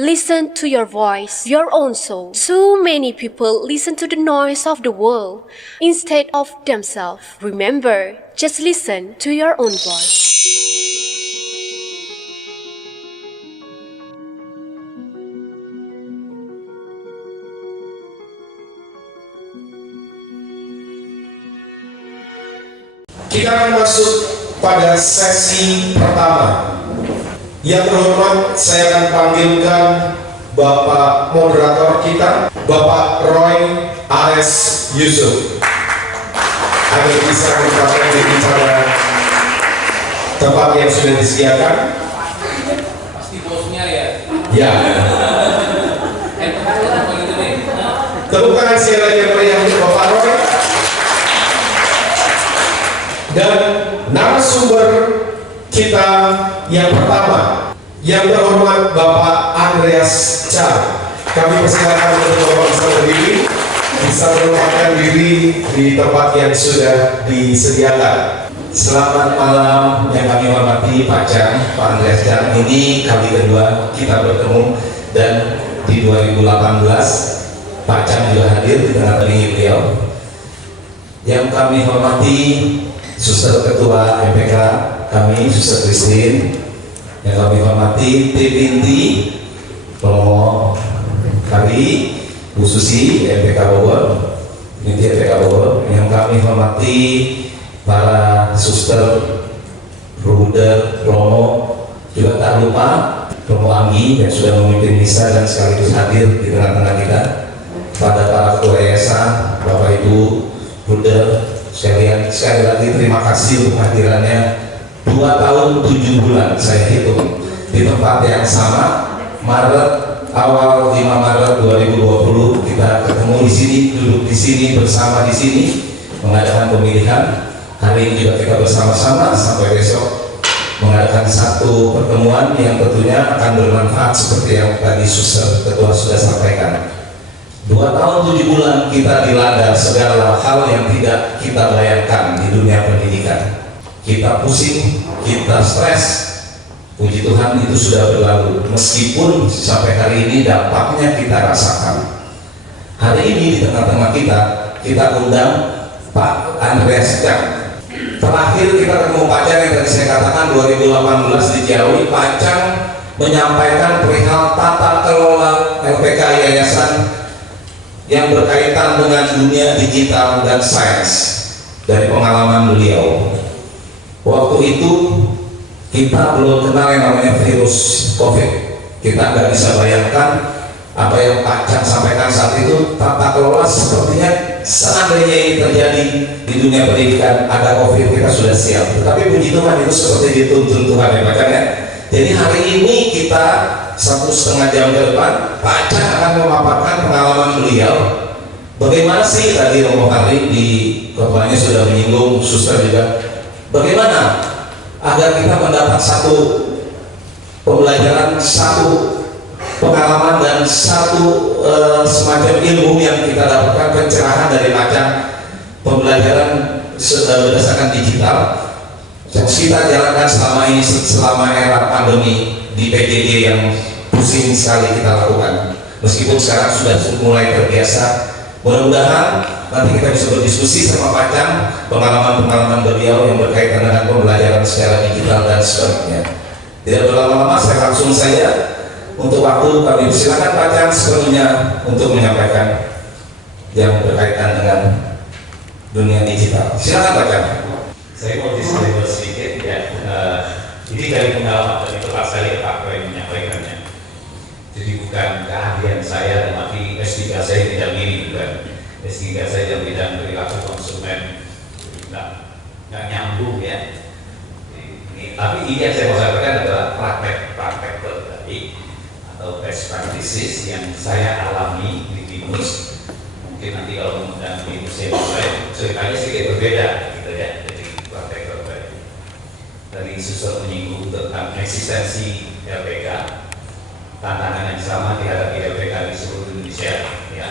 Listen to your voice, your own soul. So many people listen to the noise of the world instead of themselves. Remember, just listen to your own voice. Kita akan masuk pada sesi pertama. Yang terhormat, saya akan panggilkan Bapak moderator kita, Bapak Roy A.S. Yusuf, agar bisa menempatkan diri pada tempat yang sudah disediakan. Pasti bosnya ya. Ya. Tepuk tangan sekali lagi yang meriah untuk Bapak Roy. Dan narasumber kita yang pertama, yang terhormat Bapak Andreas Char. Kami persilakan untuk Bapak bisa berdiri, bisa menempatkan diri di tempat yang sudah disediakan. Selamat malam yang kami hormati Pak Char, Pak Andreas Char. Ini kali kedua kita bertemu, dan di 2018 Pak Char juga hadir di tengah-tengah beliau. Yang kami hormati Suster Ketua MPK kami, Suster Christine. Yang kami hormati tim inti Romo Kali, Bu Susi, MPK Bogor, inti MPK Bogor. Yang kami hormati para suster, Bruder, Romo, juga tak lupa Romo Anggi yang sudah memimpin misa dan sekaligus hadir di tengah-tengah kita. Pada para ketua yayasan, Bapak Ibu, Bruder sekalian, sekali lagi terima kasih untuk hadirannya. 2 tahun 7 bulan saya hitung di tempat yang sama. Awal 5 Maret 2020 kita ketemu di sini, duduk di sini, bersama di sini mengadakan pemilihan. Hari ini juga kita bersama-sama sampai besok mengadakan satu pertemuan yang tentunya akan bermanfaat seperti yang tadi Suster Ketua sudah sampaikan. 2 tahun 7 bulan kita dilanda segala hal yang tidak kita bayangkan di dunia pendidikan. Kita pusing, kita stres. Puji Tuhan itu sudah berlalu. Meskipun sampai hari ini dampaknya kita rasakan. Hari ini di tengah-tengah kita undang Pak Andreas Char. Terakhir kita ketemu Pak Char yang tadi saya katakan 2018 di Ciawi. Pak Char menyampaikan perihal tata kelola LPK Yayasan yang berkaitan dengan dunia digital dan sains dari pengalaman beliau. Waktu itu kita belum kenal yang namanya virus COVID. Kita nggak bisa bayangkan apa yang Pak Char sampaikan saat itu. Tata kelola sepertinya seandainya ini terjadi di dunia pendidikan, ada COVID, kita sudah siap. Tetapi puji Tuhan itu seperti dituntun Tuhan ya Pak Char ya. Jadi hari ini kita 1,5 jam ke depan Pak Char akan memaparkan pengalaman beliau. Bagaimana sih, tadi Romo Kali di ketuanya sudah menyinggung, Suster juga, bagaimana agar kita mendapat satu pembelajaran, satu pengalaman, dan satu semacam ilmu yang kita dapatkan, pencerahan dari macam pembelajaran berdasarkan digital yang kita jalankan selama ini, selama era pandemi di PJJ yang pusing sekali kita lakukan. Meskipun sekarang sudah mulai terbiasa, mudah-mudahan nanti kita bisa berdiskusi sama Pak Char pengalaman-pengalaman beliau yang berkaitan dengan pembelajaran secara digital dan sebagainya. Tidak berlama-lama, saya langsung saja untuk waktu kami silakan Pak Char sepenuhnya untuk menyampaikan yang berkaitan dengan dunia digital. Silakan Pak Char. Saya mau disclaimer sedikit ya. Ini dari pengalaman dari tempat saya Pak Roy menyampaikannya. Jadi bukan keahlian saya, dan tapi S3 saya tidak ini, bukan. S3 saya dalam bidang perilaku konsumen, nggak nyambung ya. Tapi ini yang saya mau sampaikan adalah praktek terbaik atau best practices yang saya alami di BINUS. Mungkin nanti kalau mengundang BINUS yang lain ceritanya sedikit berbeda gitu ya. Jadi praktek terbaik. Tadi Suster menyinggung tentang eksistensi LPK, tantangan yang sama dihadapi LPK di seluruh Indonesia ya.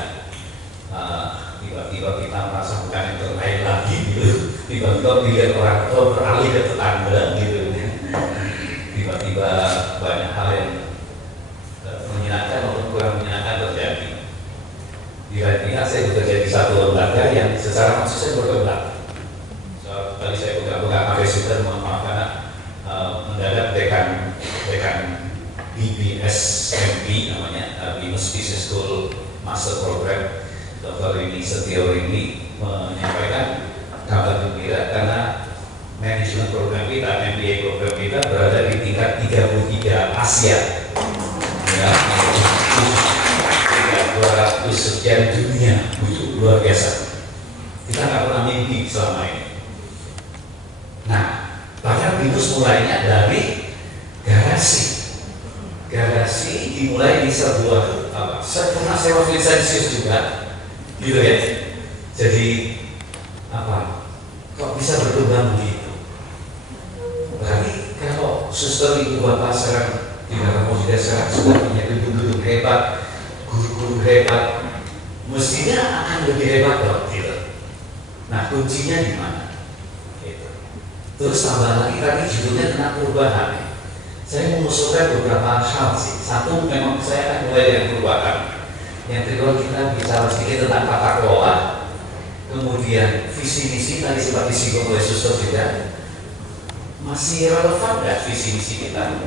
Tiba-tiba kita merasa bukan yang terbaik lagi gitu, tiba-tiba dilihat orang tua beralih ke tetangga gitu, tiba-tiba banyak hal yang menyenangkan BIMSMP namanya, Binus Business School Master Program. Dr. Rini Setio ini menyampaikan kabar gembira karena manajemen program kita, MBA program kita berada di tingkat 33 Asia. Ya, 200 sekian dunia, itu luar biasa. Kita nggak pernah mimpi selama ini. Nah, bahkan Binus mulainya dari garasi. Garasi dimulai di sebuah saya pernah sewa Vincentius juga, gitu ya. Jadi kok bisa berkembang begitu? Berarti kalau suster ibu bapak sekarang di dalam muda sekarang sudah punya gedung-gedung hebat, guru-guru hebat, mestinya akan lebih hebat dong, gitu. Nah, kuncinya di mana? Gitu. Terus tambah lagi tadi judulnya tentang perubahan. Saya mengusulkan beberapa hal sih. Satu, memang saya akan mulai dengan perubahan. Yang kedua, kita bicara sedikit tentang tata kelola. Kemudian visi misi tadi sempat disinggung oleh suster juga. Masih relevan nggak visi misi kita?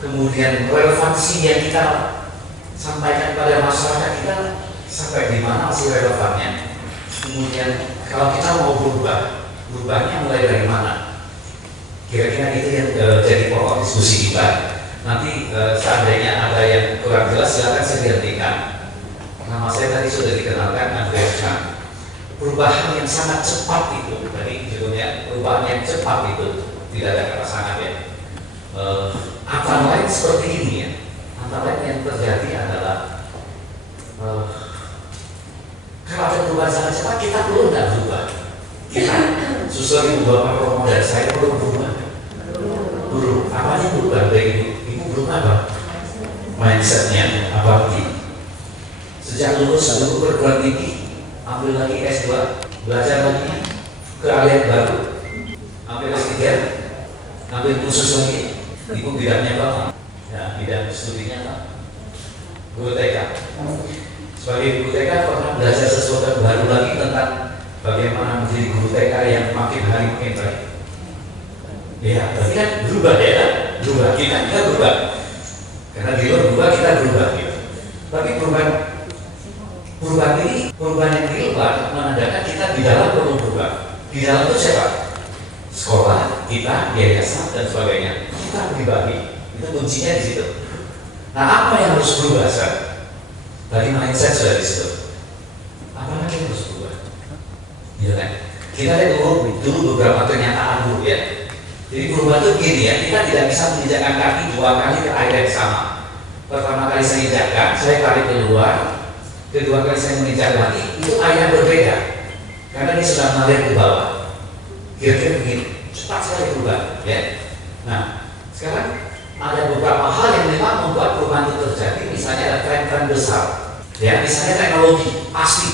Kemudian relevansi yang kita sampaikan pada masyarakat kita sampai di mana masih relevannya? Kemudian kalau kita mau berubah, berubahnya mulai dari mana? Kira-kira itu yang jadi pokok diskusi kita. Nanti seandainya ada yang kurang jelas silakan saya dihentikan. Nama saya tadi sudah dikenalkan, Andreas Chan. Perubahan yang sangat cepat itu, tadi judulnya perubahan yang cepat itu tidak ada kata sangat ya. Antara lain seperti ini ya. Antara lain yang terjadi adalah kalau ada perubahan sangat cepat, kita perlu nggak berubah? Kita susah ibu bapak romo dan saya perlu berubah. Perlu. Apanya berubah dari ibu belum apa? Mindsetnya apa lagi? Sejak lulus dulu perguruan tinggi, ambil lagi S2, belajar lagi ke alian baru, ambil S3, ambil khusus lagi. Ibu bidangnya apa? Ya, bidang studinya apa? Guru TK. Sebagai guru TK pernah belajar sesuatu baru lagi tentang bagaimana menjadi guru TK yang makin hari makin baik. Ya, berarti kan berubah ya, berubah kita berubah. Karena di luar berubah kita berubah gitu. Tapi perubahan ini, perubahan yang di luar menandakan kita di dalam perlu berubah. Di dalam itu siapa? Sekolah, kita, yayasan dan sebagainya. Kita pribadi, itu kuncinya di situ. Nah, apa yang harus berubah sekarang? Tadi mindset sudah disebut. Apa lagi yang harus berubah? Ya kan? Kita lihat dulu beberapa kenyataan dulu ya. Jadi perubahan itu begini ya, kita tidak bisa menginjakkan kaki 2 kali ke air yang sama. Pertama kali saya injakkan, saya tarik keluar. Kedua kali saya menginjak lagi, itu air yang berbeda. Karena ini sudah mengalir ke bawah. Kira-kira begini, cepat sekali berubah ya. Nah, sekarang ada beberapa hal yang memang membuat perubahan itu terjadi. Misalnya ada tren-tren besar ya, misalnya teknologi, pasti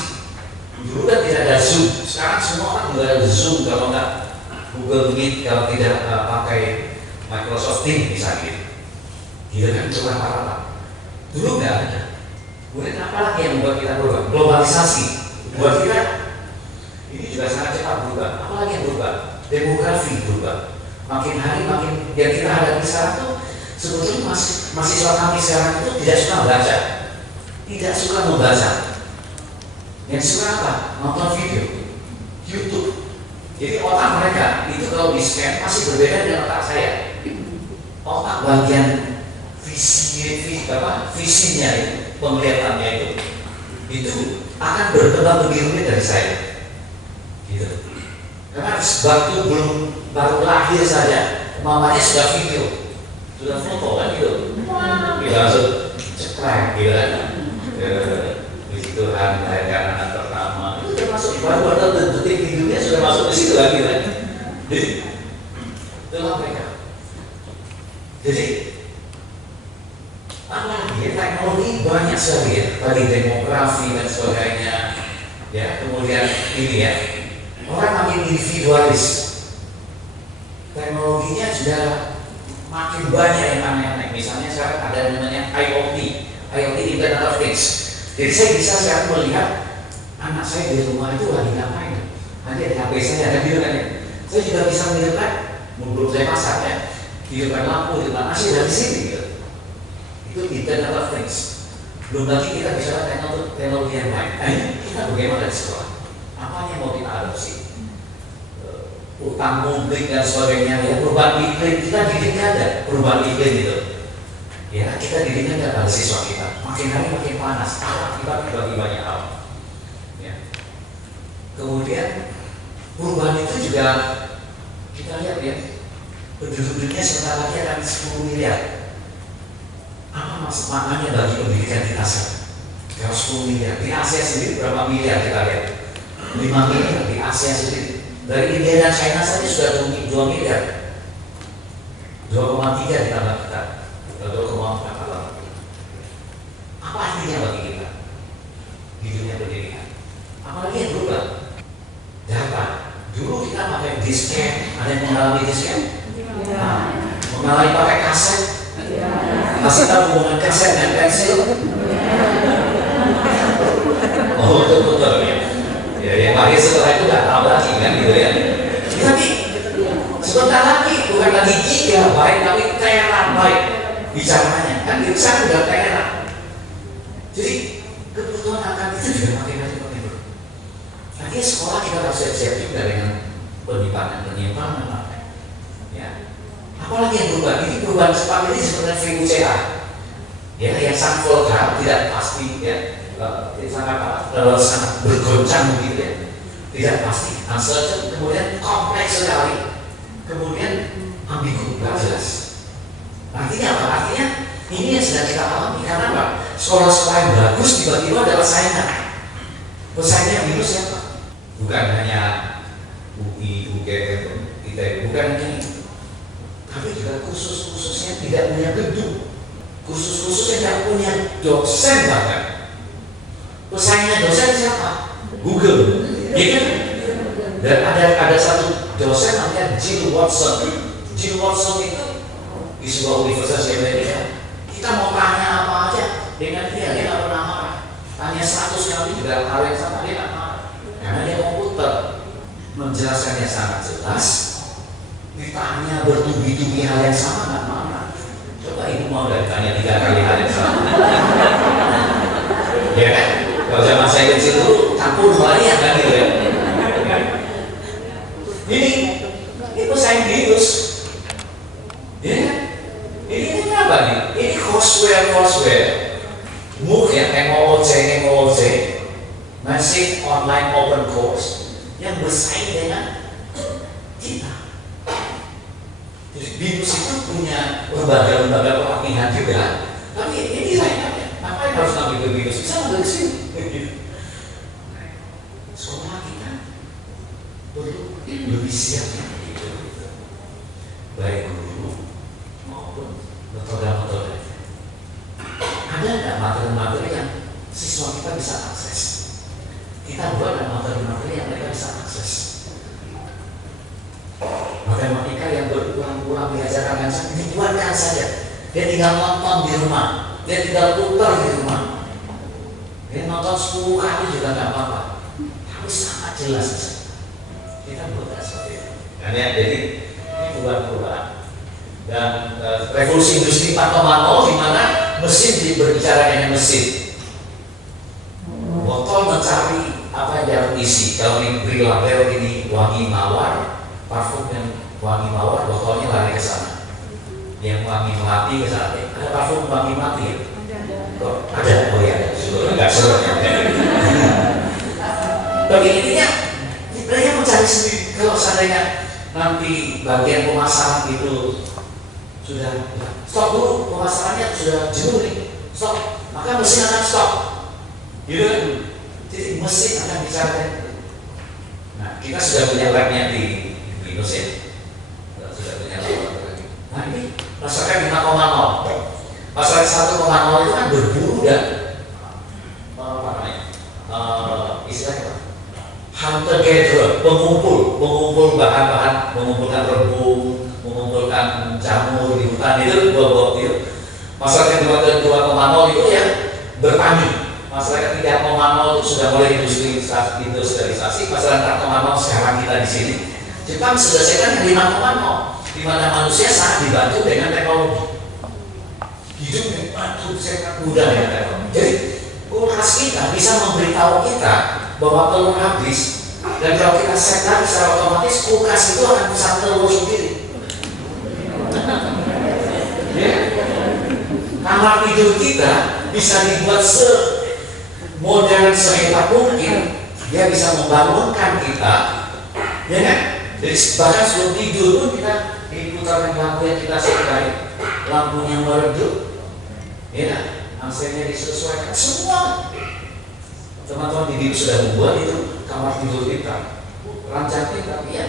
dulu kan tidak ada Zoom, sekarang semua orang juga ada Zoom, kalau nggak Google Meet, kalau tidak pakai Microsoft Teams misalnya gitu kan, cuma apa dulu nggak ada. Kemudian apa lagi yang membuat kita berubah? Globalisasi buat kita ini juga sangat cepat berubah. Apa lagi yang berubah? Demografi berubah. Makin hari makin yang kita hadapi sekarang tuh sebetulnya mahasiswa kami sekarang itu tidak suka baca, tidak suka membaca. Yang suka apa? Nonton video, YouTube. Jadi otak mereka itu kalau di scan masih berbeda dengan otak saya. Otak bagian visinya itu, penglihatannya itu akan berkembang lebih rumit dari saya. Gitu. Karena waktu baru lahir saja, mamanya sudah video, sudah foto kan gitu. Kita langsung cekrek gitu kan. Begitu melahirkan anak pertama, itu termasuk baru ada detik videonya sudah masuk ke situ lagi kan. Jadi itulah mereka. Jadi apalagi ya, teknologi banyak sekali ya, tadi demografi dan sebagainya ya, kemudian ini ya, orang makin individualis, teknologinya sudah makin banyak yang aneh-aneh. Misalnya sekarang ada yang namanya IoT, Internet of Things. Jadi saya bisa sekarang melihat anak saya di rumah itu lagi ngapain, nanti ada HP saya ada video kan ya. Saya juga bisa melihat menurut saya pasar ya, hidupkan lampu, hidupkan AC dari sini gitu. Itu Internet of Things. Belum lagi kita bicara teknologi yang lain. Nah, ini kita bagaimana di sekolah? Apa yang mau kita adopsi? Utang publik dan sebagainya, ya perubahan iklim, kita didiknya ada perubahan iklim itu. Ya, kita didiknya ada pada siswa kita. Makin hari makin panas, akibat banyak hal. Ya. Kemudian perubahan itu juga kita lihat ya, penduduk dunia sebentar lagi akan 10 miliar. Apa maknanya bagi pendidikan kita sekarang? Kalau 10 miliar, di Asia sendiri berapa miliar kita lihat? 5 miliar di Asia sendiri. Dari India dan China saja sudah 2 miliar, 2,3 ditambah kita, 2,4. Apa artinya bagi kita di dunia pendidikan? Apalagi yang berubah? Data. Dulu kita pakai disket, ada yang mengalami disket? Nah, mengalami pakai kaset? Masih tahu hubungan kaset dan pensil? Oh, betul ya. Ya, yang lahir setelah itu nggak tahu lagi kan gitu ya. Tapi sebentar lagi bukan lagi gigabyte tapi terabyte bicaranya kan di sana udah tera. Jadi kebutuhan akan itu juga makin berkembang. Nanti sekolah kita harus siap-siap juga dengan penyimpanan. Ya. Apalagi yang berubah? Ini perubahan cepat ini sebenarnya 1000 CA. Ya, yang sangat volatil tidak pasti ya. Sangat bergoncang begitu ya, tidak pasti, uncertain, kemudian kompleks sekali, kemudian ambigu, nggak jelas. Artinya apa? Artinya ini yang sedang kita alami. Karena apa? Sekolah-sekolah yang bagus tiba-tiba adalah saingan. Pesaingnya minus siapa? Bukan hanya UI, UGM, ITB, bukan ini, tapi juga khusus-khususnya tidak punya gedung, khusus-khususnya tidak punya dosen bahkan. Pesaingnya dosen siapa? Google, ya kan? Dan ada satu dosen namanya Jill Watson. Jill Watson itu di sebuah universitas di Amerika. Kita mau tanya apa aja dengan dia nggak pernah marah. Tanya 100 kali juga hal yang sama dia nggak marah. Karena dia komputer, menjelaskannya sangat jelas. Ditanya bertubi-tubi hal yang sama nggak marah. Coba ibu mau tanya 3 kali hal yang sama. Ya kan? Kalau zaman saya kecil dulu, campur banyak kan gitu ya. Ini pesaing virus. Ya, ini apa nih? Ini courseware. MOOC ya, MOOC, Massive Online Open Course yang bersaing dengan kita. Jadi virus itu punya lembaga-lembaga pelatihan juga. Tapi ini lainnya, apa yang harus ngambil virus? Bisa ngambil di sini. Sekolah kita perlu lebih siap ya, baik guru maupun metode-metode. Ada nggak materi-materi yang siswa kita bisa akses? Kita buat materi-materi yang mereka bisa akses. Matematika yang berulang-ulang diajarkan dibuatkan saja. Dia tinggal nonton di rumah, dia tinggal putar di rumah. Dia nonton 10 kali juga nggak apa-apa. Tapi sangat jelas kita buat seperti itu. Kan ya, jadi ini perubahan. Dan revolusi industri 4.0 di mana mesin berbicara dengan mesin. Botol mencari apa yang dalam isi. Kalau diberi label ini wangi mawar, parfum yang wangi mawar, botolnya lari ke sana. Yang wangi melati ke sana. Ada parfum wangi mati ya? Ada, oh ya, enggak seru. Bagi intinya, mereka mencari sendiri. Kalau seandainya nanti bagian pemasaran itu sudah stop dulu, pemasarannya sudah jenuh nih, stop, maka mesin akan stop. Gitu kan? Jadi mesin akan bicara. Nah, kita sudah punya labnya di Windows ya. Sudah punya lab. Nah ini rasakan 5,0. Pasal 1,0 itu kan berburu dan istilahnya apa? Hunter gatherer, mengumpul bahan-bahan, mengumpulkan rebung, mengumpulkan jamur di hutan itu buah-buah itu. Pasal kedua 2,0 itu ya bertani. Masyarakat 3,0 itu sudah mulai industrialisasi. Pasal 4,0 sekarang kita di sini. Jepang selesaikan yang 5,0, di mana manusia sangat dibantu dengan teknologi. Hidup dibantu mudah ya telepon. Jadi kulkas kita bisa memberitahu kita bahwa telur habis, dan kalau kita set lagi secara otomatis kulkas itu akan bisa telur sendiri. Ya. Kamar tidur kita bisa dibuat semodern sehebat mungkin, dia bisa membangunkan kita, ya kan? Jadi bahkan sebelum tidur pun kita diputarkan lampu yang kita sukai, lampu yang meredup, ya, AC-nya disesuaikan semua. Teman-teman didik sudah membuat itu kamar tidur kita, rancang kita, ya,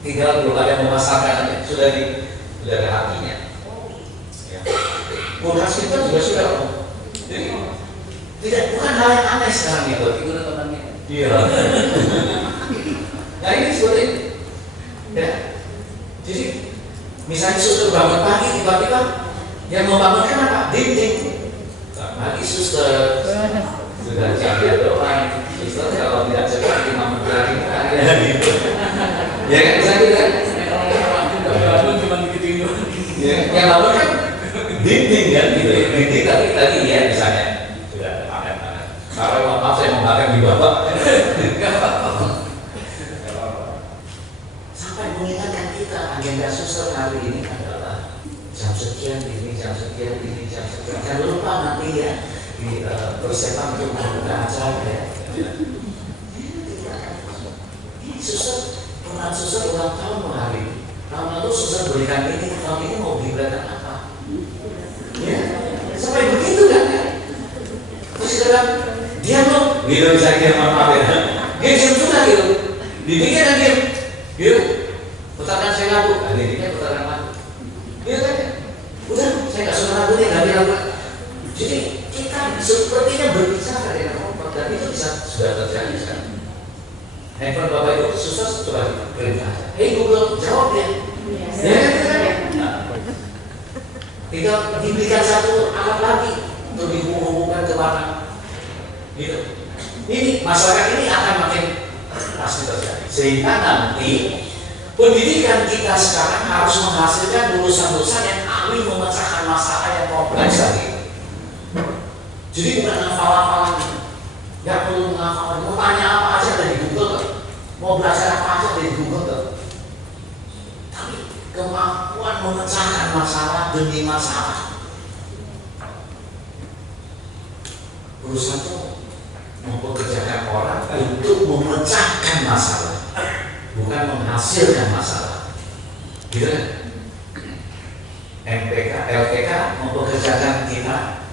tinggal belum ada memasarkan, sudah ada hatinya. Ya. Kulkas kita juga sudah, jadi tidak, bukan hal yang aneh sekarang itu. Tidur temannya. Iya. Nah ini seperti ini. Ya. Jadi misalnya suster bangun pagi, tiba-tiba yang membangunkan apa? Dinding. Pagi suster sudah jaga doa. Suster kalau tidak cepat 5 menit lagi ya gitu. Ya kan bisa gitu kan? Bangun cuma dikit doang. Yang bangun kan dinding kan gitu ya. Dinding tapi tadi ya misalnya sudah ada makan. Kalau maaf saya mau makan di bapak. Sampai mengingatkan kita agenda suster hari ini adalah jam sekian ini, jam sekian ini, jam sekian. Jangan lupa nanti ya di persiapan untuk membuka acara ya. Ini suster, peran suster ulang tahun hari ini. Tahun lalu suster berikan ini, tahun ini mau diberikan apa? Ya, sampai begitu kan ya. Terus dalam diam loh, gitu bisa diam apa ya? Dia diam juga gitu. Didiknya dan diam, gitu. Putarkan saya lagu, didiknya putarkan lagu. Gitu kan? Udah, saya nggak suka lagu nih, nggak ada lagu. Jadi kita sepertinya berbicara dengan obat dan itu bisa sudah terjadi sekarang. Handphone bapak ibu susah coba perintah. Hei Google jawab ya. Ya kan? Tinggal diberikan satu alat lagi untuk dihubungkan ke mana. Gitu. Ini masyarakat ini akan makin pasti terjadi. Sehingga nanti pendidikan kita sekarang harus menghasilkan lulusan-lulusan yang ahli memecahkan masalah yang kompleks tadi. Jadi bukan hafal-hafalan, nggak perlu menghafal. Mau tanya apa aja dari Google, mau belajar apa aja dari Google. Tapi kemampuan memecahkan masalah demi masalah. Perusahaan itu mempekerjakan orang untuk memecahkan masalah, bukan menghasilkan masalah. Gitu kan? MPK, LPK mempekerjakan kita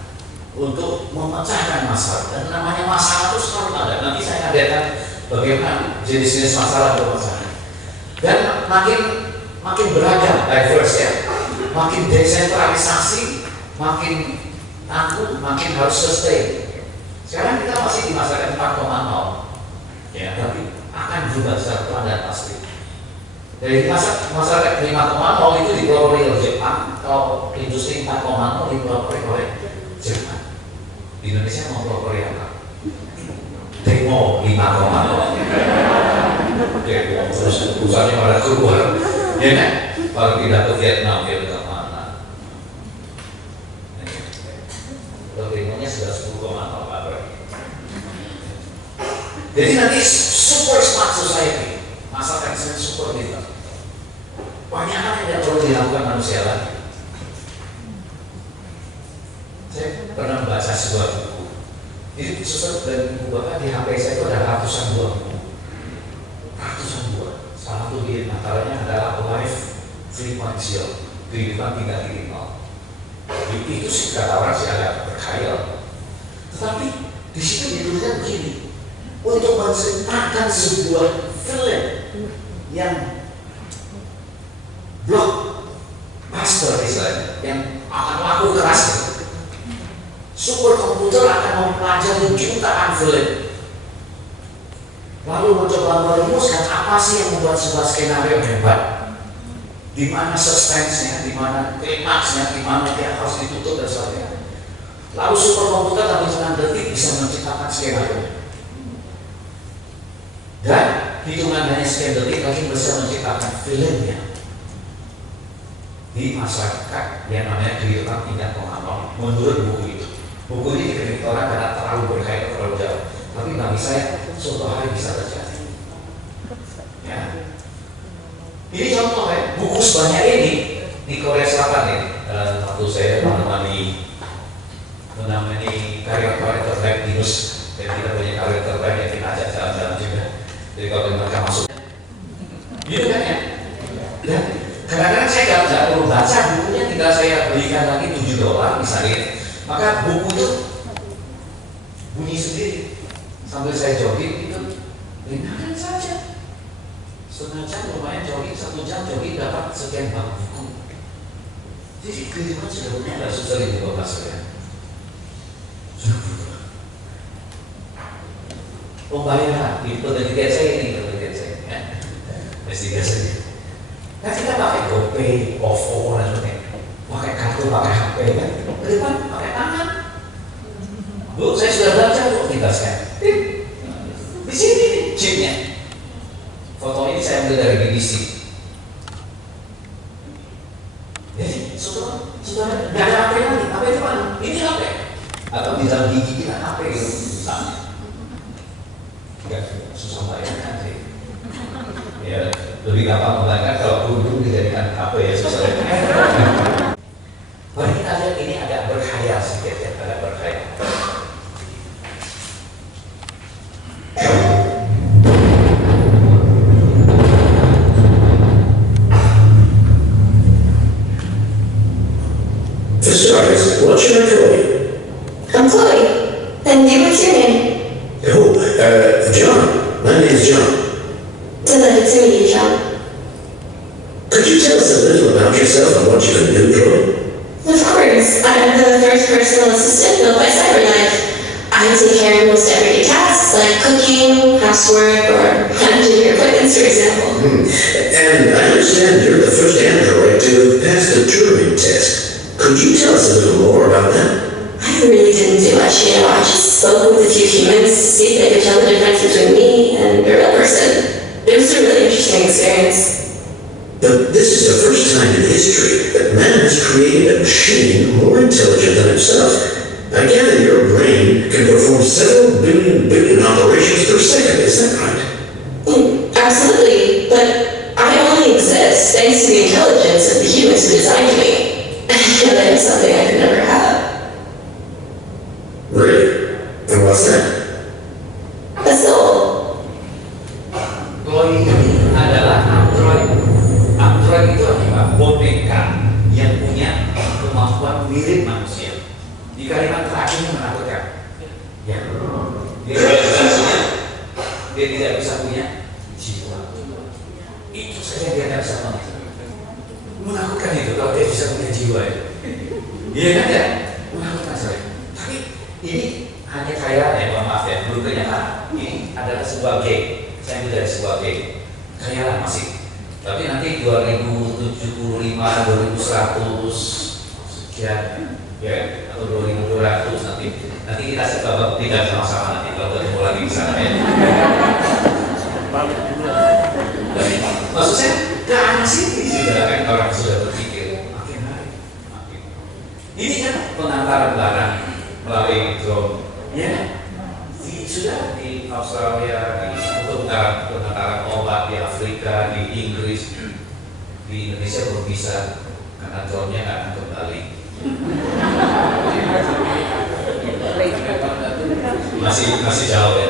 untuk memecahkan masalah, dan namanya masalah itu selalu ada. Nanti saya akan lihat bagaimana jenis-jenis masalah bermasalah. Dan makin beragam, diverse ya, makin desentralisasi, makin tangguh, makin harus sustain. Sekarang kita masih di masyarakat 4.0, ya, tapi akan berubah secara pelan dan pasti. Dari masyarakat 5.0 itu dipelopori oleh Jepang, kalau industri 4.0 dipelopori oleh Jepang. Di Indonesia mau pelopori apa? Demo 5.0. Demo terus urusannya pada keluar, ya kan? Kalau tidak ke Vietnam, dia ke mana? Kalau demonya sudah 10.0 apa? Jadi nanti super smart society, masyarakat super digital. Banyak hal yang tidak perlu dilakukan manusia lagi. Saya pernah membaca sebuah buku. Jadi suster dan ibu bapak di HP saya itu ada ratusan buah buku. Ratusan buah. Salah satu di antaranya adalah Life 3.0, kehidupan 3.0. Itu sih kata orang sih agak berkhayal. Tetapi di situ dituliskan begini, untuk menciptakan sebuah film yang blockbuster istilahnya, yang akan laku keras, super komputer akan mempelajari jutaan film, lalu mencoba merumuskan apa sih yang membuat sebuah skenario hebat, di mana suspense-nya, di mana klimaksnya, di mana dia harus ditutup dan sebagainya. Lalu super komputer dalam hitungan detik bisa menciptakan skenario, dan hitungan hanya sekian detik lagi bisa menciptakan filmnya. Di masyarakat yang namanya kehidupan 3.0 menurut buku itu. Buku ini dikritik orang karena terlalu berkaitan terlalu jauh. Tapi bagi saya, suatu hari bisa terjadi. Ya. Ini contoh ya, buku sebanyak ini di Korea Selatan ya. Waktu saya menemani karya-karya terbaik di NUS, dan kita punya karya terbaik yang kita ajak jalan-jalan juga. Jadi kalau mereka masuk, gitu kan ya. Dan kadang-kadang saya nggak perlu baca bukunya, tinggal saya belikan lagi $7 misalnya. Maka buku itu bunyi sendiri sambil saya jogging itu ringan saja. Setengah jam lumayan jogging, 1 jam jogging dapat sekian bab buku. Jadi kehidupan sudah benar susah di kota saya. Pembayaran di penelitian saya ini investigasi. Nah kita pakai GoPay, OVO dan sebagainya, pakai kartu, pakai HP kan, ke depan pakai tangan. Bu, saya sudah baca bu, kita scan. Di sini nih chipnya. Foto ini saya ambil dari BBC. Jadi sudah nggak ada HP lagi, HP itu mana? Ini HP. Atau di dalam gigi kita HP gitu misalnya. Enggak susah bayangkan sih. Ya lebih gampang membayangkan kalau dulu dijadikan HP ya susah. Mari kita lihat ini agak berkhayal sedikit ya, agak berkhayal. For starters, what should I call you? I'm Chloe. And you, what's your name? Oh, John. My name's John. Delighted to meet you, John. Could you tell us a little about yourself and what you can do, Chloe? Of course. I'm the first personal assistant built by Cyberknife. I take care of most everyday tasks like cooking, housework, or managing your appointments, for example. And I understand you're the first android to pass the Turing test. Could you tell us a little more about that? I really didn't do much, I just spoke with a few humans to see if they could tell the difference between me and a real person. It was a really interesting experience. But this is the first time in history that man has created a machine more intelligent than himself. I gather your brain can perform several billion operations per second, is that right? Absolutely, but I only exist thanks to the intelligence of the humans who designed me. And that is something I could never have. Really? And what's that? A soul. Chloe ini adalah android. Android itu adalah boneka yang punya kemampuan mirip manusia. Di kalimat terakhirnya menakutkan. Ya, dia tidak bisa punya jiwa. Itu saja dia tidak bisa punya. Menakutkan itu kalau dia bisa punya jiwa itu. Iya kan ya? Menakutkan saya. Tapi ini hanya khayal ya, maaf ya, belum kenyataan. Ini adalah sebuah game. Saya ambil dari sebuah game. Khayalan masih. Tapi nanti 2075, 2100 sekian ya, atau 2200 nanti kita coba buktikan sama-sama nanti kalau ketemu lagi di sana ya. Maksud saya ke arah sini sudah kan orang sudah berpikir makin hari makin. Ini kan pengantaran barang melalui drone ya. Sudah di Australia, untuk pengantaran obat di Afrika, di Inggris, di Indonesia belum bisa karena drone-nya nggak akan kembali. Masih jauh ya.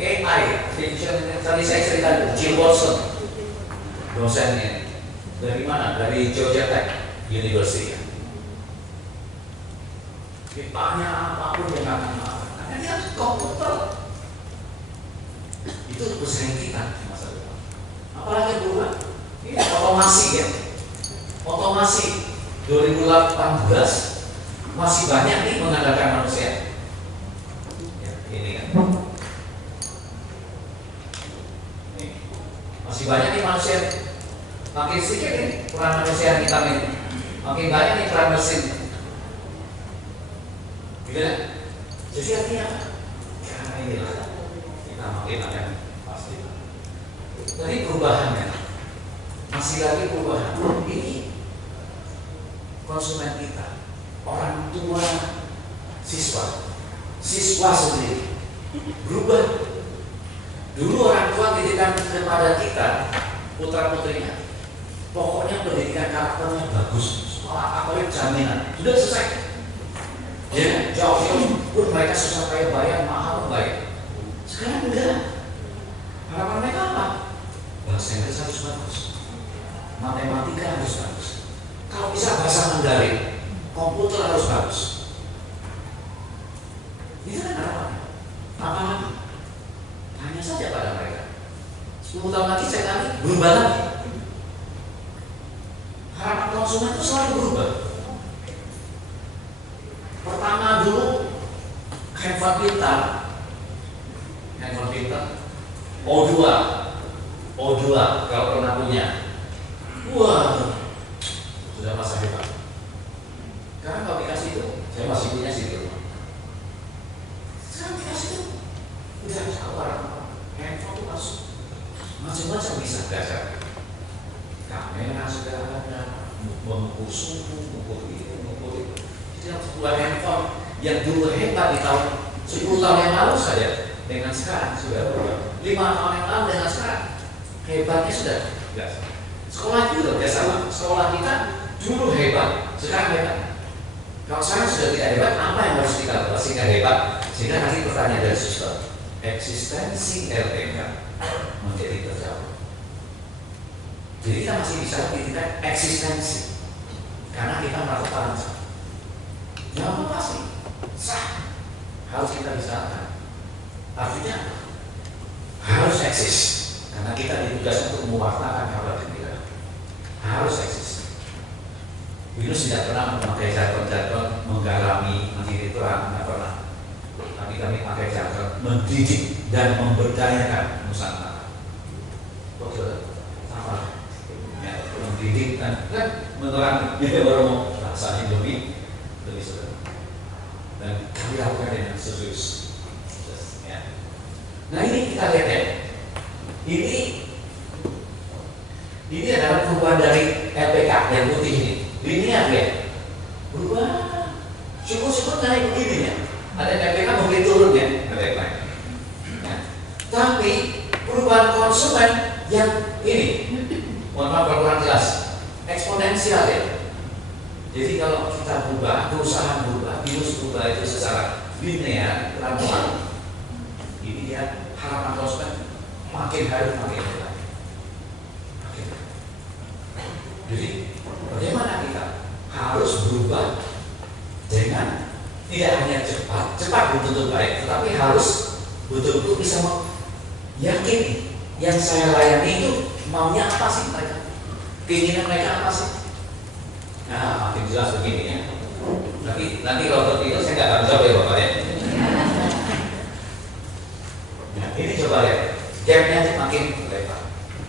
AI, tadi saya cerita Jill Watson, dosennya dari mana? Dari Georgia Tech University. Ditanya apapun yang akan marah, karena dia komputer. Itu bersaing kita di masa depan. Apalagi bukan? Ini otomasi ya. Otomasi 2018 masih banyak nih mengandalkan manusia. Ya, ini kan. Masih banyak nih manusia, makin sedikit nih peran manusia yang hitam ini, makin banyak nih peran mesin, gitu kan? Jadi artinya apa? Karena inilah kita makin akan pasti. Tadi perubahannya, masih lagi perubahan. Ini konsumen kita, orang tua siswa sendiri berubah. Dulu orang tua titipkan kepada kita, putra putrinya, pokoknya pendidikan karakternya bagus, sekolah apa jaminan, sudah selesai. Ya, jauh-jauh pun mereka susah payah bayar mahal bayar. Sekarang enggak. Harapan mereka apa? Bahasa Inggris harus bagus, matematika harus bagus. Kalau bisa bahasa Mandarin, komputer harus bagus. Itu kan harapannya. Apalagi? Tanya saja pada mereka. 10 tahun lagi saya tanya, berubah lagi. Harapan konsumen itu selalu berubah. Pertama dulu handphone pintar, O2 kalau pernah punya, wah sudah masa hebat. Sekarang kalau dikasih itu, saya masih punya sih di rumah. Sekarang dikasih itu, udah tahu orang handphone itu masuk, macam-macam bisa belajar. Kamera sudah ada, mengukur suhu, mengukur ini, mengukur itu. Jadi sebuah handphone yang dulu hebat di tahun 10 tahun yang lalu saja dengan sekarang sudah berubah. 5 tahun yang lalu dengan sekarang hebatnya sudah biasa. Sekolah juga biasa. Sekolah kita dulu hebat, sekarang hebat. Kalau sekarang sudah tidak hebat, apa yang harus kita lakukan sehingga hebat? Sehingga nanti pertanyaan dari siswa, eksistensi LPK menjadi terjawab. Jadi kita masih bisa di tingkat eksistensi karena kita melakukan jawaban pasti sah, harus kita bisa. Artinya harus eksis karena kita ditugaskan untuk mewartakan kabar gembira. Harus eksis. Windows tidak pernah memakai jargon-jargon menggalami, menjadi terang, tidak pernah. Tapi kami pakai jargon mendidik dan memberdayakan Nusantara. Betul, sama. Ya, mendidik dan menerangi baru rasanya lebih sederhana. Dan kami lakukan dengan serius. Ya. Nah ini kita lihat ya. Ini adalah perubahan dari LPK yang putih ini. Linear ya, berubah. Syukur-syukur naik begini ya. Ada LPK mungkin turun ya, LPK. Ya. Tapi perubahan konsumen yang ini, mohon maaf kalau kurang jelas, eksponensial ya. Jadi kalau kita berubah, perusahaan berubah, virus berubah itu secara linear, pelan-pelan. Ini dia harapan konsumen makin hari makin hebat. Jadi bagaimana kita harus berubah dengan tidak hanya cepat belum tentu baik, tetapi harus betul-betul bisa meyakini yang saya layani itu maunya apa sih mereka, keinginan mereka apa sih. Nah makin jelas begini ya. Tapi nanti kalau itu saya nggak akan jawab ya Bapak ya. Nah ini coba lihat, gapnya makin lebar,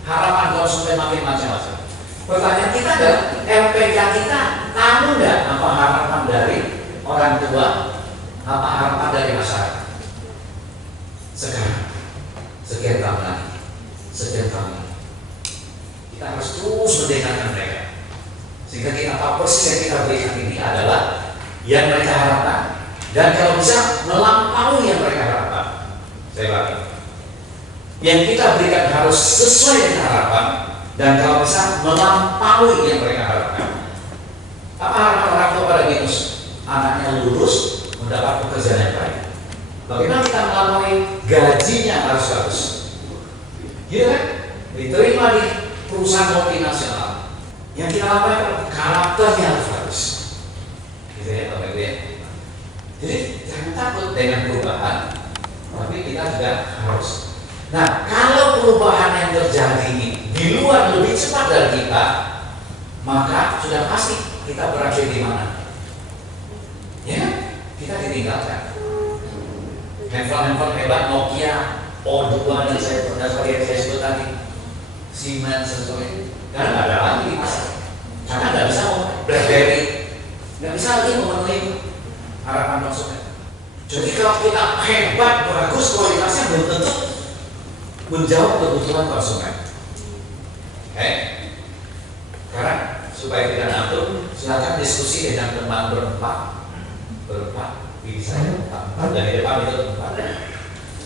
harapan konsumen makin macam-macam. Pertanyaan kita adalah LPK kita tahu nggak apa harapan dari orang tua, apa harapan dari masyarakat. Sekarang, sekian tahun lagi, kita harus terus mendengarkan mereka, sehingga kita tahu persis yang kita berikan ini adalah yang mereka harapkan, dan kalau bisa melampaui yang mereka harapkan. Saya ulangi, yang kita berikan harus sesuai dengan harapan. Dan kalau bisa melampaui yang mereka harapkan. Apa harapan orang tua pada Binus? Anaknya lulus, mendapat pekerjaan yang baik. Bagaimana kita melampaui? Gajinya harus bagus. Gitu kan? Diterima di perusahaan multinasional. Yang kita lakukan karakternya harus bagus. Gitu ya, Bapak Ibu ya. Jadi jangan takut dengan perubahan, tapi kita juga harus. Nah, kalau perubahan yang terjadi ini di luar lebih cepat dari kita, maka sudah pasti kita berada di mana? Ya, kita ditinggalkan. Handphone hebat Nokia, O2 dan saya sebut tadi, Siemens dan sebagainya, karena nggak ada lagi di pasar, karena nggak bisa BlackBerry, nggak bisa lagi memenuhi harapan konsumen. Jadi kalau kita hebat, bagus, kualitasnya belum tentu menjawab kebutuhan konsumen. Oke, sekarang supaya tidak ngantuk, silakan diskusi dengan teman berempat. Di saya dan di depan itu tempat.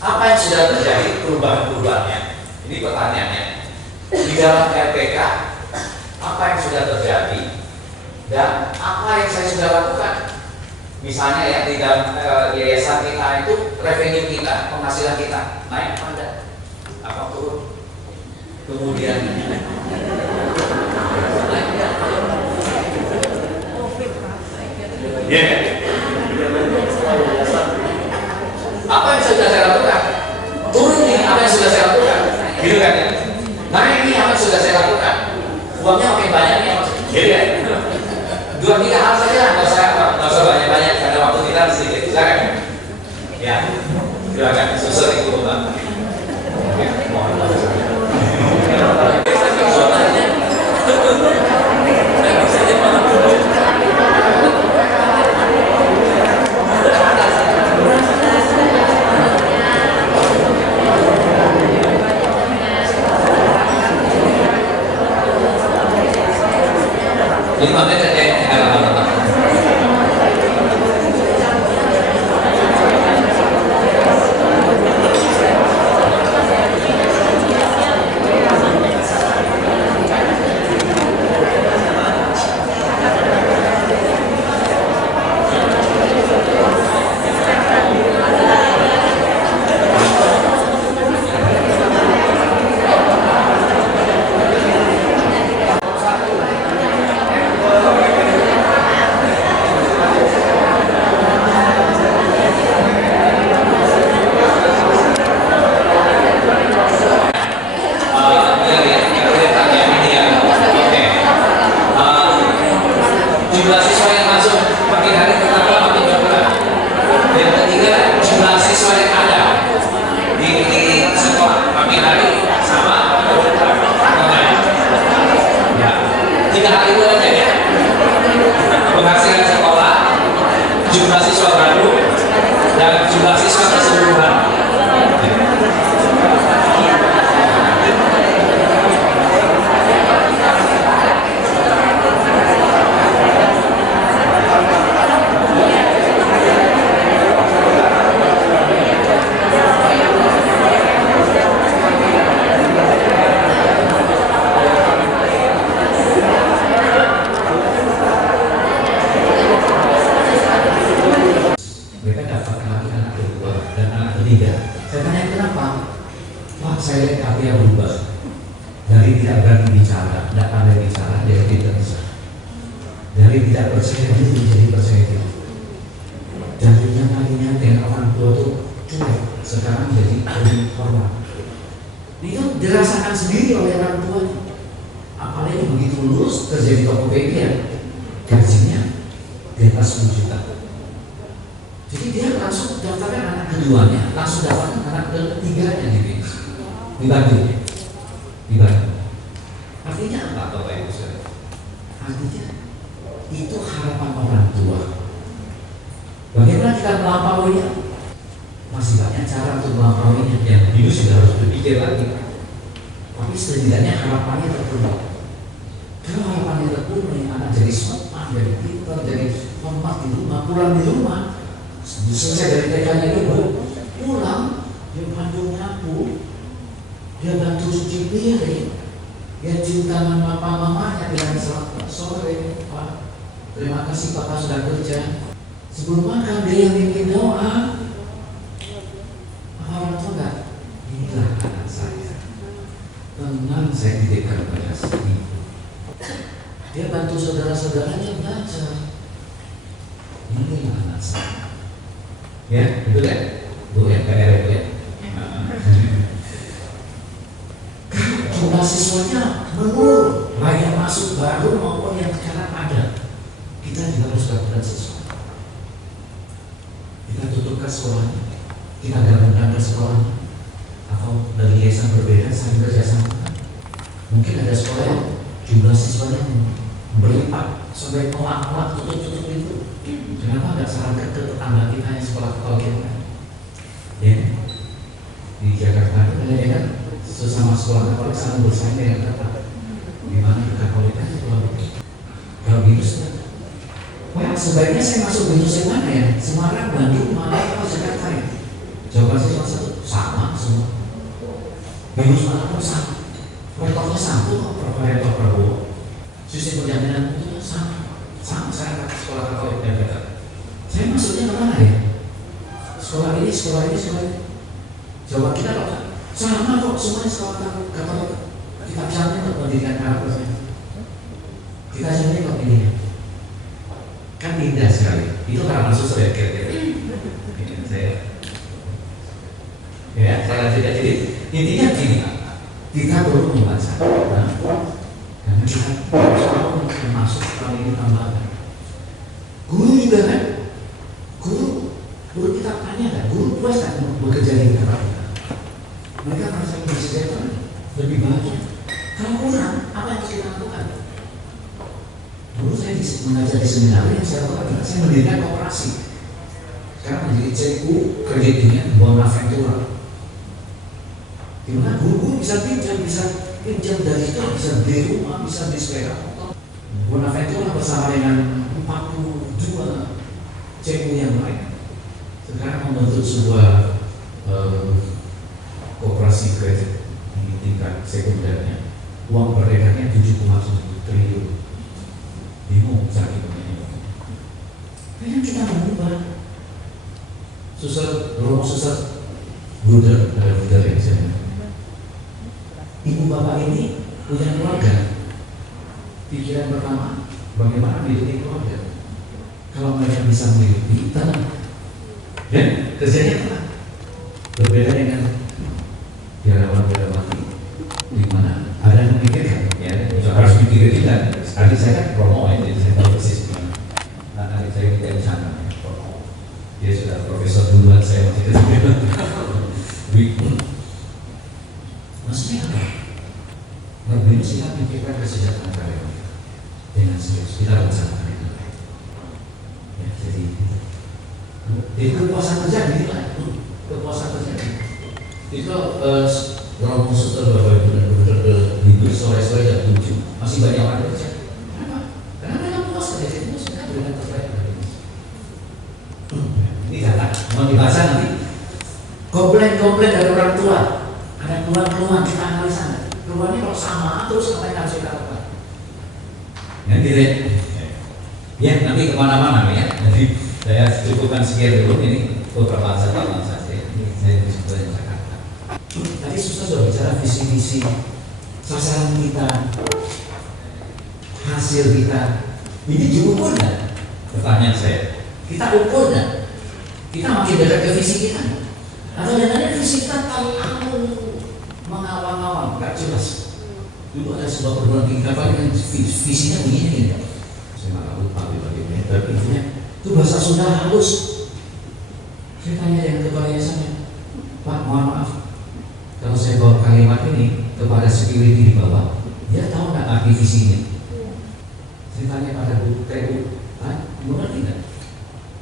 Apa yang sudah terjadi perubahan-perubahannya? Ini pertanyaannya. Di dalam RPK, apa yang sudah terjadi dan apa yang saya sudah lakukan? Misalnya ya di dalam yayasan kita itu revenue kita, penghasilan kita naik apa enggak? Apa turun? Kemudian apa yang sudah saya lakukan? Turun nih apa yang sudah saya lakukan? Gitu kan ya? Naik nih apa yang sudah saya lakukan? Uangnya makin banyak nih, gitu kan? 2-3 hal saja, nggak usah banyak-banyak karena waktu kita sedikit. Silakan. Ya, silakan. Susah itu Pak. Ya, mohon. Jumlah siswa yang masuk makin hari bertambah makin berkurang. Yang ketiga, jumlah siswa yang ada di sekolah makin hari sama atau berkurang. Ya, 3 hal itu aja ya. Penghasilan sekolah, jumlah siswa baru, dan jumlah siswa keseluruhan. Saya lihat Katia berubah dari tidak berani bicara, tidak pandai bicara, dia tidak bisa. Dari tidak percaya diri menjadi percaya diri. Jadinya tadinya dengan orang tua itu cuek, sekarang jadi lebih hormat. Itu dirasakan sendiri oleh orang tuanya. Apalagi begitu lulus terjadi Tokopedia, gajinya di atas 10 juta. Jadi dia langsung daftarkan anak keduanya, langsung daftarkan anak ketiganya di dibantu. Artinya apa Bapak Ibu Saudara? Artinya itu harapan orang tua. Bagaimana kita melampauinya? Masih banyak cara untuk melampauinya. Yang dulu sudah harus berpikir lagi. Tapi setidaknya harapannya terpenuhi. Kalau harapannya terpenuhi, anak jadi sopan, jadi pintar, jadi hormat di rumah, pulang di rumah. Selesai dari TK-nya ibu, pulang dia bantu nyapu. Dia bantu cuci piring, dia cium tangan papa mamanya, bilang selamat sore Pak, terima kasih Papa sudah kerja. Sebelum makan dia yang bikin doa. Orang tua enggak, inilah anak saya, tenang saya titipkan pada ibu. Dia bantu saudara-saudaranya belajar. Inilah anak saya. Ya, betul ya? Bu ya, PR ya. Jumlah siswanya menurun, baik yang masuk baru maupun yang sekarang ada. Kita juga harus lakukan sesuatu. Kita tutupkan sekolahnya, kita gabungkan ke sekolahnya, atau dari yayasan berbeda saling kerjasama. Mungkin ada sekolah yang jumlah siswanya berlipat sampai tolak-tolak tutup-tutup itu. Kenapa nggak sarankan ke tetangga kita yang sekolah kita? Ya, di Jakarta itu ada ya kan? Sesama sekolah Katolik saling bersaing dengan ketat. Di mana Katolikan itu kalau gitu sudah. Wah, sebaiknya saya masuk BINUS yang mana ya? Semarang, Bandung, Malang, atau Jakarta ya? Jawaban saya cuma satu, sama semua. BINUS mana pun sama. Rektornya satu kok, Rektor Prabowo. Sistem penjaminan itu sama. Sama saya akan sekolah Katolik dan Katolik. Saya masuknya kemana ya? Sekolah ini, sekolah ini, sekolah ini. Jawaban kita kok sama kok, semuanya sekolah Katolik. Kita jamin kok pendidikan Arab. Kita jamin kok ini. Kan indah sekali. Itu karena masuk saya kira-kira. Saya lanjut ya. Jadi intinya gini, kita perlu membaca. Karena kita selalu masuk kali ini tambahan. Guru juga kan? Guru kita tanya kan? Guru puas kan bekerja di tempat kita? Mereka merasa lebih sejahtera, lebih bahagia. Kalau kurang, apa yang harus kita lakukan? Dulu saya mengajar di seminar yang saya lakukan adalah saya mendirikan koperasi. Sekarang menjadi CU Kredit Union Bonaventura. Di mana guru-guru bisa pinjam dari itu, bisa beli rumah, bisa beli sepeda motor. Bonaventura bersama dengan 42 CU yang lain sekarang membentuk sebuah koperasi kredit di tingkat sekundernya. Uang beredarnya 7,7 triliun. Bingung saat itu. Kayaknya kita mengubah. Romo Suster Bruder yang saya. Ibu bapak ini punya keluarga. Pikiran pertama, bagaimana menghidupi keluarga? Kalau mereka bisa menghidupi, tenang. Dan kerjanya tenang. Berbeda dengan biarawan-biarawan di mana ada yang memikirkan, ya, harus mikir kita. Adik saya kan promo, jadi saya tahu persis gimana. Nah, adik saya tidak di sana, promo. Dia sudah profesor duluan, saya masih kecil. Maksudnya apa? Lebih kita pikirkan kesejahteraan karyawan dengan serius. Kita rencanakan itu. Ya, jadi itu kepuasan terjadi, kepuasan terjadi. Itu Romo Suster Bapak Ibu dan Bruder Hidup sore-sore jam 7 masih banyak orang kerja. Kenapa? Karena mereka puas kerja itu sudah dengan terbaik. Ini data mau dibaca nanti. Komplain dari orang tua. Ada keluhan kita analisa. Keluhannya kalau sama terus apa yang harus kita lakukan? Nanti deh. Ya nanti kemana-mana ya. Jadi saya cukupkan sekian dulu, ini beberapa catatan saja. Ini saya disebutkan Jakarta. Tadi sudah bicara visi-visi, sasaran kita, hasil kita. Ini diukur nggak? Pertanyaan saya. Kita ukur nggak? Kita makin dekat ke visi kita? Atau jangan-jangan visi kita terlalu mengawang-awang, nggak jelas. Dulu ada sebuah perguruan tinggi kapal yang visinya begini. Saya nggak lupa bagaimana, tapi intinya itu bahasa Sunda halus. Saya tanya yang kepala yayasannya, Pak, mohon maaf, kalau saya bawa kalimat ini kepada security di bawah, dia tahu nggak arti visinya? Saya tanya pada Bu TU, Pak, mengerti nggak?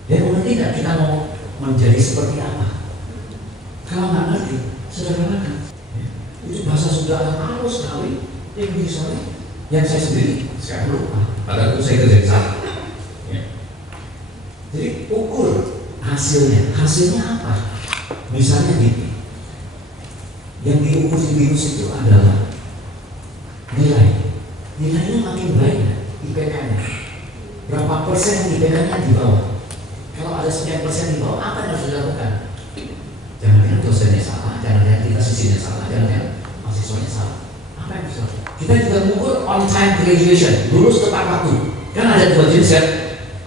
Dia mengerti nggak kita mau menjadi seperti apa? Kalau nggak ngerti, sederhanakan. Itu bahasa Sunda halus sekali. Yang bisa, yang saya sendiri sekarang lupa. Padahal itu saya kerja di sana. Jadi ukur hasilnya. Hasilnya apa? Misalnya gini, yang diukur di BINUS itu adalah nilai. Nilainya makin baik, IPK-nya. Berapa persen IPK-nya di bawah? Kalau ada sekian persen di bawah, apa yang harus dilakukan? Jangan-jangan dosennya salah, jangan-jangan kita sisinya salah, jangan-jangan mahasiswanya salah. Apa yang bisa? Kita juga mengukur on time graduation, lulus tepat waktu. Kan ada dua jenis kan?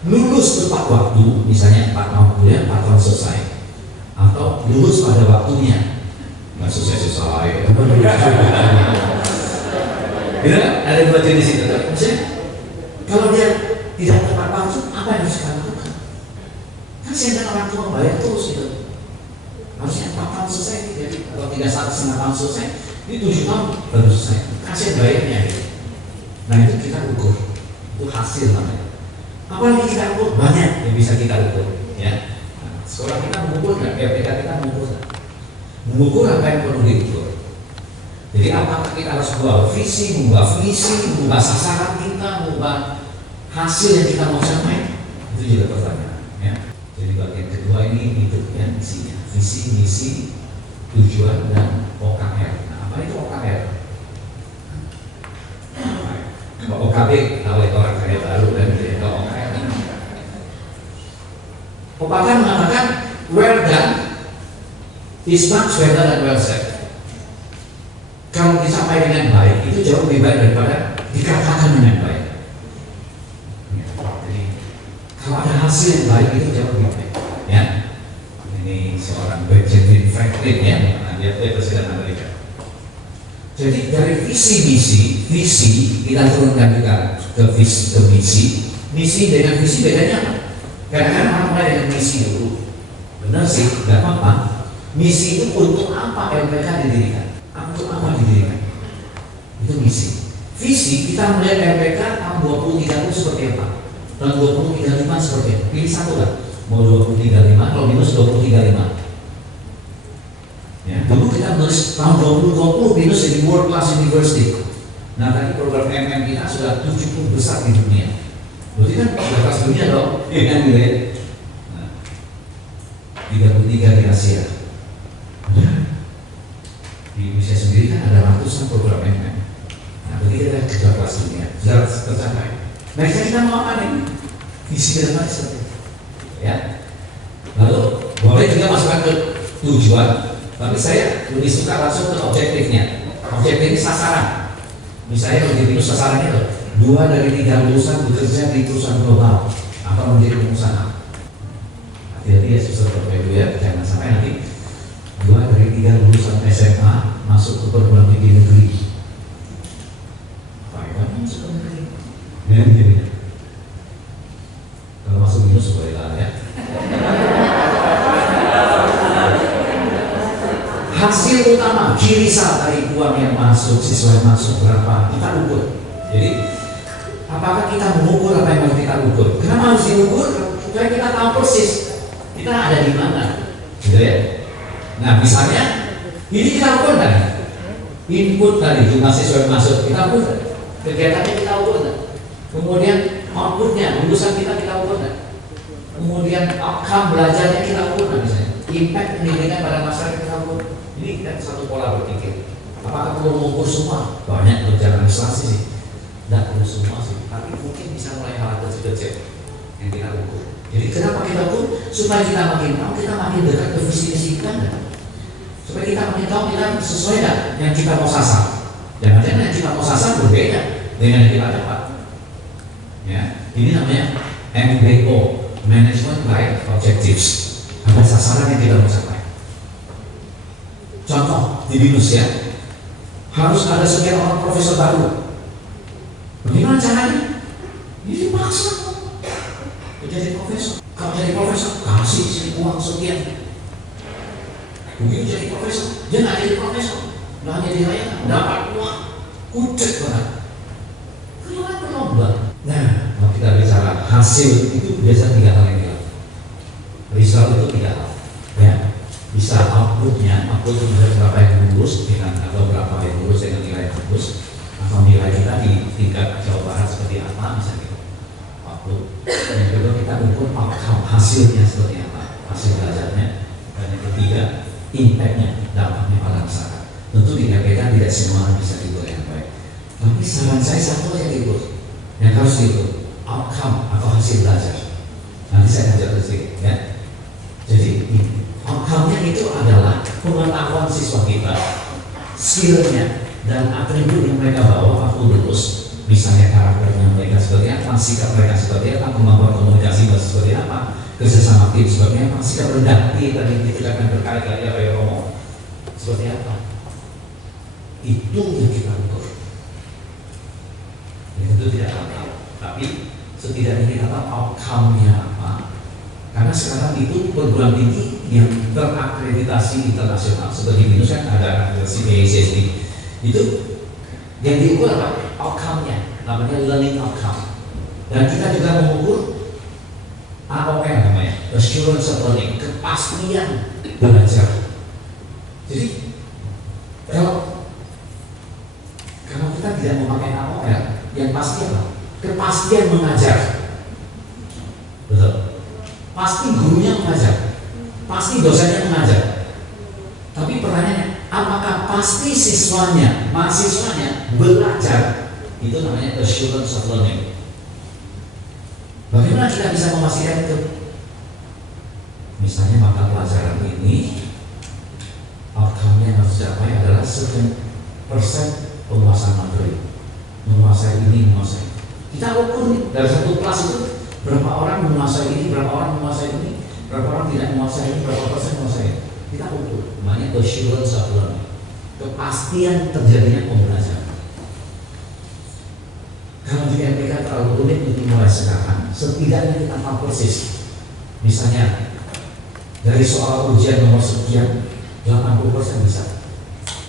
Lulus tepat waktu, misalnya 4 tahun kuliah, 4 tahun selesai. Atau lulus pada waktunya, nggak selesai. Gitu kan? Ada dua jenis itu. Maksudnya, kalau dia tidak tepat waktu, apa yang harus kita lakukan? Kan saya orang tua bayar terus gitu. Harusnya 4 tahun selesai, jadi kalau tidak 1,5 tahun selesai, ini 7 tahun baru selesai. Kasih bayarnya gitu. Nah itu kita ukur, itu hasil namanya. Apalagi kita ukur banyak yang bisa kita ukur, ya. Nah, sekolah kita mengukur nggak? PPK kita mengukur nggak? Mengukur apa yang perlu diukur. Jadi apakah kita harus mengubah visi, mengubah sasaran kita, mengubah hasil yang kita mau capai? Itu juga pertanyaan. Ya. Jadi bagian kedua ini itu ya misinya, visi, misi, tujuan dan OKR. Nah, apa itu OKR? OKB kalau itu orang kaya baru dan tidak tahu OKR. Pepatah mengatakan well done is much better than well said. Kalau disampaikan dengan baik itu jauh lebih baik daripada dikatakan dengan baik. Jadi kalau ada hasil yang baik itu jauh lebih baik. Ya, ini seorang Benjamin Franklin ya, dia presiden Amerika. Jadi dari visi kita turunkan juga ke misi. Misi dengan visi bedanya apa? Kadang-kadang orang mulai dengan misi dulu. Benar sih, nggak apa-apa. Misi itu untuk apa LPK didirikan? Untuk apa didirikan? Itu misi. Visi kita melihat LPK tahun 2030 seperti apa? Tahun 2035 seperti apa? Pilih satu lah. Mau 2035, kalau minus 2035. Ya, dulu kita menulis tahun 2020 minus jadi World Class University. Nah tadi program MM kita sudah 70 besar di dunia. Berarti kan sudah kelas dunia dong, kan gitu ya. Nah, 33 di Asia. Di Indonesia sendiri kan ada ratusan program MM. Nah berarti kita sudah kelas dunia, sudah tercapai. Nah kita mau apa nih? Visi ke depan seperti itu. Ya. Lalu boleh juga masukkan ke tujuan. Tapi saya lebih suka langsung ke objektifnya. Objektif ini sasaran. Misalnya kalau di sasarannya itu 2 dari 3 lulusan bekerja di perusahaan global atau menjadi pengusaha. Hati-hati ya susah Bapak Ibu ya, jangan sampai nanti 2 dari 3 lulusan SMA masuk ke perguruan tinggi negeri. Apa itu masuk ke negeri? Ya, jadi kalau masuk minus boleh lah ya. Hasil utama kirisan dari uang yang masuk, siswa yang masuk berapa kita ukur. Jadi apakah kita mengukur apa yang harus kita ukur? Kenapa harus diukur? Supaya kita tahu persis kita ada di mana, gitu ya. Nah misalnya ini kita ukur kan? Input tadi jumlah siswa yang masuk kita ukur, kegiatannya kita ukur, kemudian outputnya lulusan kita ukur, kemudian outcome belajarnya kita ukur, misalnya impact pendidikan pada masyarakat kita ukur. Ini kan satu pola berpikir. Apakah perlu mengukur semua? Banyak berjalan administrasi sih. Tidak perlu semua sih. Tapi mungkin bisa mulai hal kecil-kecil yang kita ukur. Jadi kenapa kita ukur? Supaya kita makin tahu, kita makin dekat ke visi misi kita. Supaya kita makin tahu kita sesuai dengan yang kita mau sasar. Jangan-jangan yang kita mau sasar berbeda dengan yang kita dapat. Ya, ini namanya MBO, Management by Objectives. Ada sasaran yang kita mau capai. Contoh di BINUS ya, harus ada sekian orang profesor baru. Bagaimana caranya? Ini dipaksa. Jadi profesor. Kalau jadi profesor, kasih uang sekian. Begitu jadi profesor, dia nggak jadi profesor, nggak jadi layanan, dapat uang, kucek banget. Keluar berlomba. Nah, kalau kita bicara hasil itu biasa 3 hal yang dilakukan. Result itu 3 hal. Ya. Bisa outputnya, output bisa berapa yang lulus dengan atau berapa yang lulus dengan nilai yang bagus, atau nilai kita di tingkat Jawa Barat seperti apa misalnya output. Yang kedua kita ukur outcome, hasilnya seperti apa, hasil belajarnya. Dan yang ketiga impactnya, dampaknya pada masyarakat. Tentu di KPK tidak semua bisa diukur yang baik. Tapi saran saya satu aja diukur, yang harus diukur outcome atau hasil belajar. Nanti saya ajar sedikit ya. Jadi outcome-nya itu adalah pengetahuan siswa kita, skill-nya dan atribut yang mereka bawa waktu lulus. Misalnya karakternya mereka seperti apa, sikap mereka seperti apa, kemampuan komunikasi mereka seperti apa, kerjasama tim seperti apa, sikap rendah hati tadi kita akan berkali-kali apa yang ngomong seperti apa. Itu yang kita ukur. Ya, tentu tidak tahu, tapi setidaknya kita tahu outcome-nya apa. Karena sekarang itu perguruan tinggi yang terakreditasi internasional seperti BINUS kan ada akreditasi AICSD itu yang diukur apa? Outcome-nya, namanya learning outcome. Dan kita juga mengukur AOL namanya, assurance of learning, kepastian belajar. Jadi kalau kita tidak memakai AOL, yang pasti apa? Kepastian mengajar. Betul. pasti dosennya mengajar. Tapi pertanyaannya, apakah pasti siswanya, mahasiswanya belajar? Itu namanya assurance of learning. Bagaimana kita bisa memastikan itu? Misalnya mata pelajaran ini outcome-nya yang harus dicapai adalah sekian persen penguasaan materi, menguasai ini, menguasai. Kita ukur nih, dari satu kelas itu berapa orang menguasai ini, berapa orang menguasai ini, berapa orang tidak menguasai ini, berapa persen menguasai. Kita ukur, namanya assurance of learning, kepastian terjadinya pembelajaran. Kalau di MPK terlalu rumit untuk mulai sekarang, setidaknya kita tahu persis. Misalnya dari soal ujian nomor sekian 80% bisa,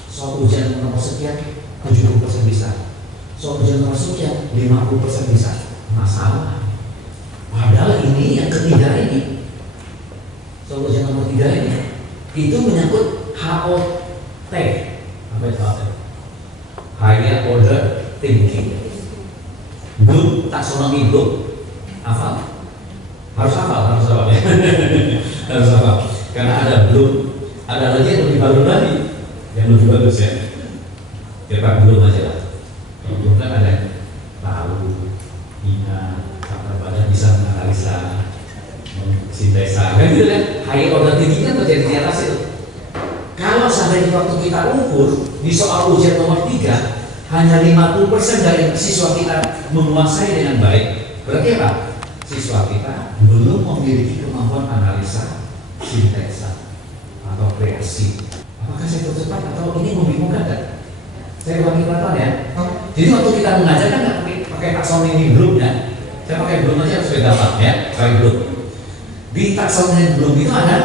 soal ujian nomor sekian 70% bisa, soal ujian nomor sekian 50% bisa. Masalah. Padahal ini yang ketiga ini, soal ujian nomor 3 ini, itu menyangkut HOT. Apa itu HOT? Higher Order Thinking. Bloom, taksonomi Bloom. Hafal? Harus hafal ya. Harus hafal. Karena ada Bloom, ada lagi yang lebih baru lagi, yang lebih bagus ya. Kita belum aja lah. Bloom kan ada tahu, ingat, pada bisa menganalisa, sintesa, kan gitu kan? Higher order thinking kan terjadi di atas itu. Kalau seandainya waktu kita ukur di soal ujian nomor 3 hanya 50% dari siswa kita menguasai dengan baik, berarti apa? Siswa kita belum memiliki kemampuan analisa, sintesa, atau kreasi. Apakah saya tercepat atau ini membingungkan kan? Saya bagi pelan ya. Jadi waktu kita mengajar kan nggak pakai taksonomi Bloom ya. Saya pakai Bloom aja supaya dapat ya, pakai Bloom. Di taksonomi Bloom itu ada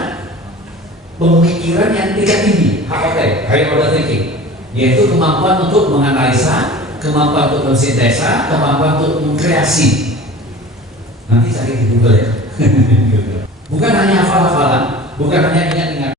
pemikiran yang tingkat tinggi, HOT, higher order thinking, yaitu kemampuan untuk menganalisa, kemampuan untuk mensintesa, kemampuan untuk mengkreasi. Nanti cari di Google ya. Bukan hanya hafal-hafalan, bukan hanya ingat-ingat.